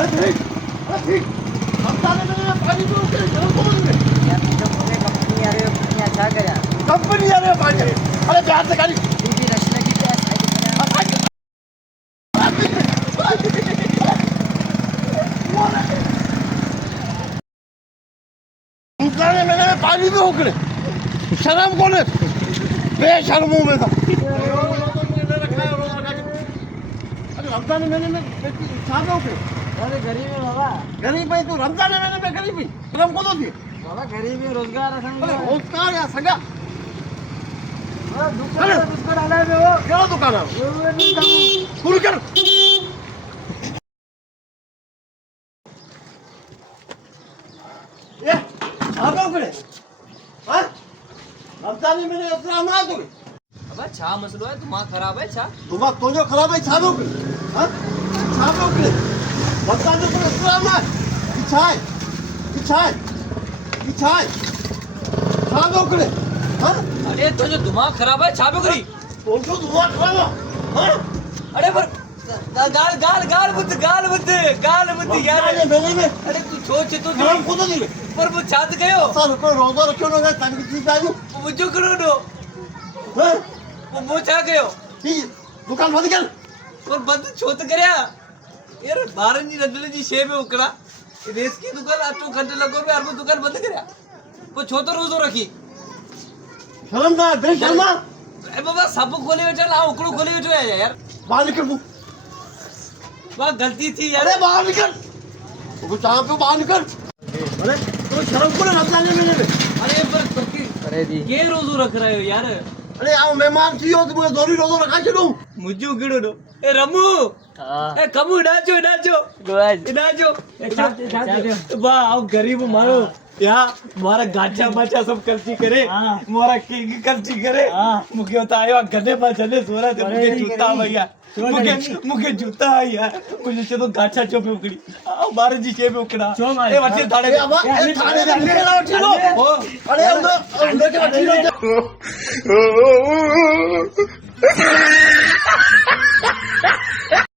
ठीक रमजान में पानी तो शर्म को नहीं यार तुझे पूरे कंपनी आ रही है कंपनी अच्छा कर यार कंपनी आ रही है पानी अरे प्यार से गाड़ी बीबी रश लगी क्या रमजान में पानी भी उकड़े शर्म कौन है बेशर्मों में था रमजान महीने में छापे उठे अरे गरीब है बाबा गरीब भाई तू रमजान महीने में गरीबी शर्म को तो थी बाबा गरीब है रोजगार अरे रोजगार या संगा दुकान उसको डाला है वो क्या दुकान है शुरू कर ये छापे उठे हाँ रमजान महीने इतना मार दोगे अबे छा मसलो है दिमाग खराब है छा दिमाग तो जो खराब है छापे उठे हाँ छापे उठे रमजान में इतना मार पिछाए पिछाए पिछाए छापे उठे हाँ अरे तो जो दिमाग खराब है छा पे करी उनको दुआ करो हाँ अरे पर गाल गाल गाल बुद्ध यार ये मेले में अरे तू सोच तो शर्म को तो नहीं पर वो छात गयो सर को रोजा रखो ना तंग चीज आयो मुझे करो दो हाँ वो छा गयो ठीक दुकान बंद कर और बंद छोत करया यार बारन जी रजले जी शे में उकड़ा रेस की दुकान आटो घंटे लगो में आर दुकान बंद करया वो छोतो रोजो रखी शर्म ना बेशर्मा अरे बाबा सब खोले बैठा ला उकड़ो खोले बैठो है यार बाहर निकल तू वाह गलती थी यार अरे बाहर निकल वो चाह पे बाहर निकल अरे तो शर्म को ना रमजान महीने में अरे पर अरे जी ये रोजो रख रहे हो यार अरे आओ मेहमान थी हो तुम्हें दोरी रोजो रखा चलूं मुझे उगड़ो दो ए रमू ए कमू नाचो वाह आओ गरीब मारो यहाँ मारा गाचा बाचा सब खर्ची करे मारा किंग खर्ची करे मुझे बतायो गधे पर चले सोरा थे मुझे जूता भैया मुझे जूता भैया मुझे चलो गाचा चोपे उकड़ी आओ बारे जी चेपे उकड़ा ए बच्चे थाने ए थाने दे निकला उठी लो अरे अंदर के उठी लो